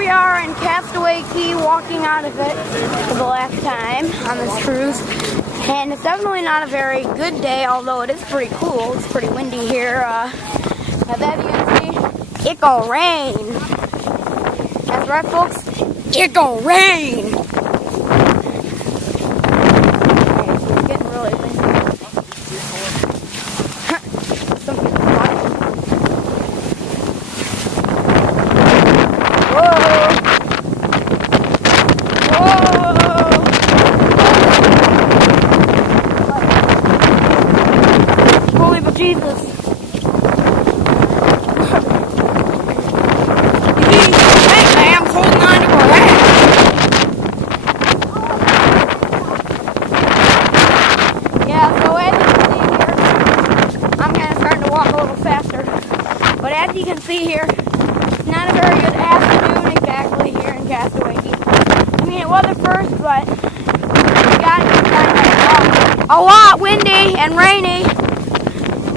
we are in Castaway Cay, walking out of it for the last time on this cruise. And it's definitely not a very good day, although it is pretty cool. It's pretty windy here. As you can see, it gonna rain. That's right, folks. It gonna rain. Okay, so it's getting really windy. Some people are Jesus. Hey, ma'am, holding on to her hat. Yeah, so as you can see here, I'm kind of starting to walk a little faster. But as you can see here, it's not a very good afternoon exactly here in Castaway Cay. I mean, it was at first, but it got a lot windy and rainy.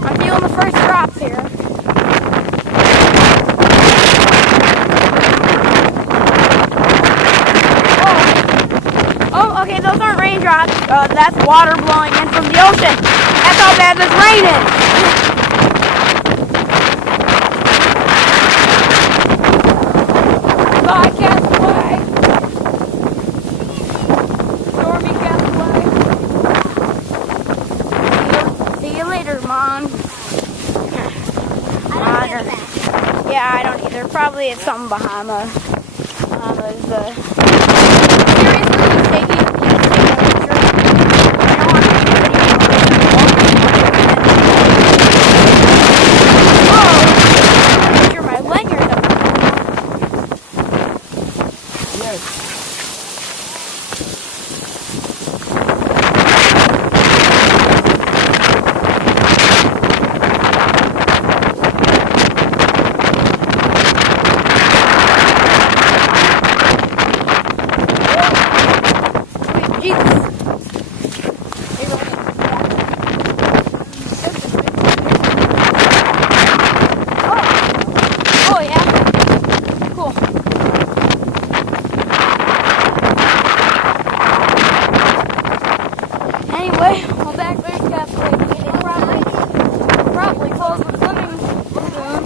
I'm feeling the first drops here. Oh, okay, those aren't raindrops. That's water blowing in from the ocean. That's how bad this rain is. Bye, Castaway. Stormy Castaway. See you later, Mom. Yeah, I don't either. Probably it's some Bahamas. Seriously, he's taking a picture. I don't want to take a video. Make sure my lanyard doesn't. Yes. Anyway, well, back there's Castaway Cay. They probably closed the swimming lagoon.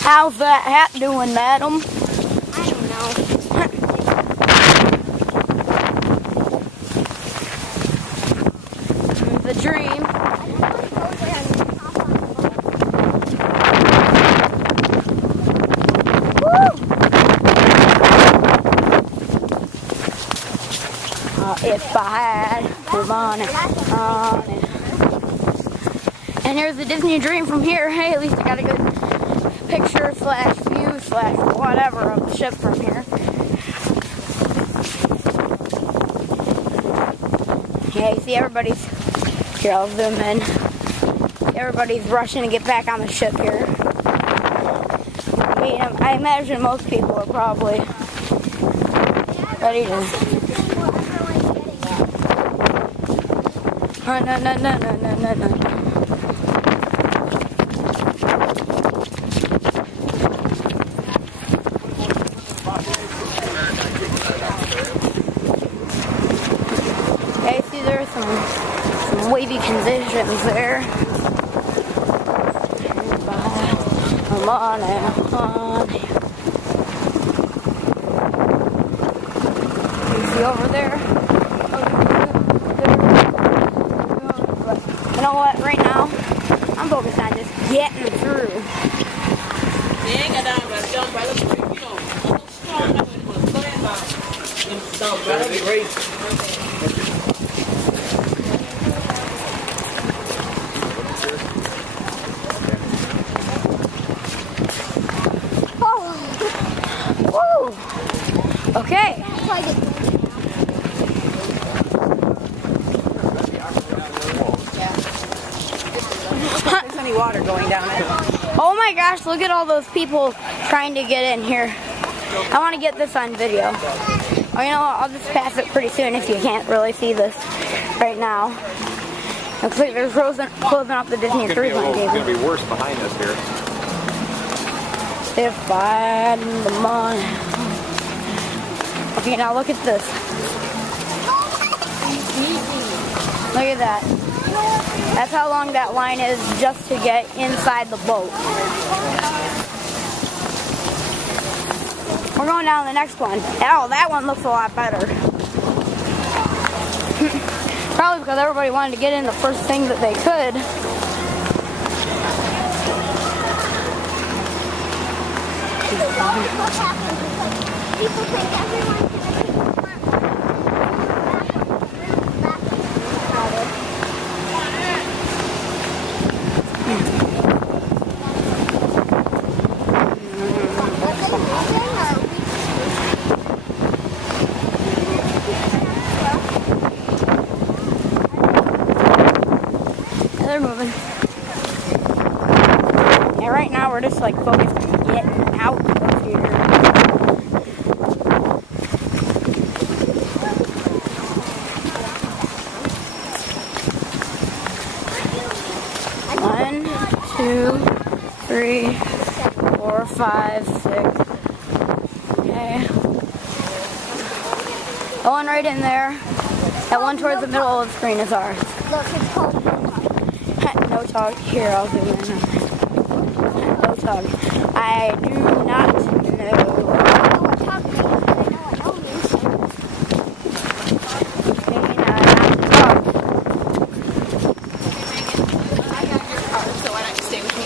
How's that hat doing, madam? The dream. If I had the money on it. And here's the Disney Dream from here. Hey, at least I got a good picture slash view slash whatever of the ship from here. Yeah, you see everybody's, here I'll zoom in, everybody's rushing to get back on the ship here. I mean, I imagine most people are probably ready to... No. Okay, see there's some wavy conditions there. Come on now, You see over there? You know what, right now, I'm focused on just getting through. Okay. muddy water going down it. Oh my gosh, look at all those people trying to get in here. I want to get this on video. Oh, you know what? I'll just pass it pretty soon if you can't really see this right now. Looks like they're closing up the Disney Cruise Line It's going to be worse behind us here. If I had the money. Okay, now look at this. Look at that. That's how long that line is just to get inside the boat. We're going down to the next one. Oh, that one looks a lot better. Probably because everybody wanted to get in the first thing that they could. People think everyone's going to take the front They're moving. Yeah, right now we're just like focused on getting out of here. One, 2, 3, 4, 5, 6. Okay. The one right in there. That one towards the middle of the screen is ours. Look, it's called No talk. Here, I'll zoom in. No talk. I do not know. what talk means, but I know what no means. Okay, now not talk. So why don't you stay with me?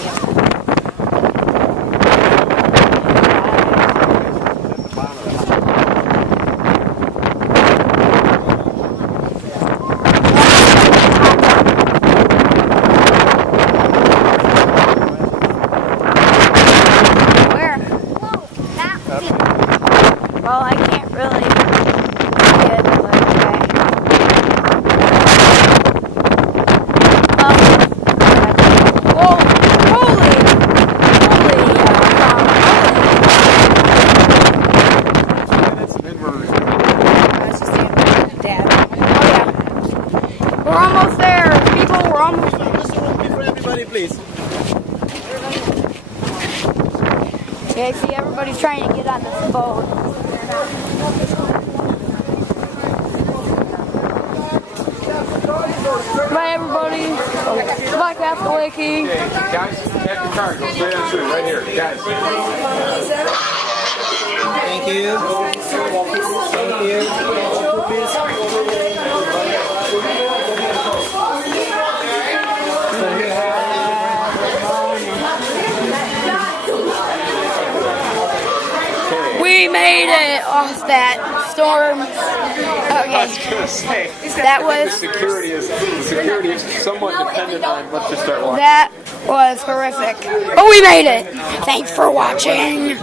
Well, I can't really see it, but okay. Whoa, holy, Dad. oh yeah. We're almost there, people, we're almost there. For everybody, please. Yeah, I see everybody's trying to get on this boat. Bye, everybody. Bye, Castaway Key. Okay, guys, have your card. Go straight on through, right here. Guys. Thank you. Thank you. We made it off that storm. I Okay, was going to say, that was security is somewhat dependent on, let's just start walking. that was horrific. But we made it. Thanks for watching.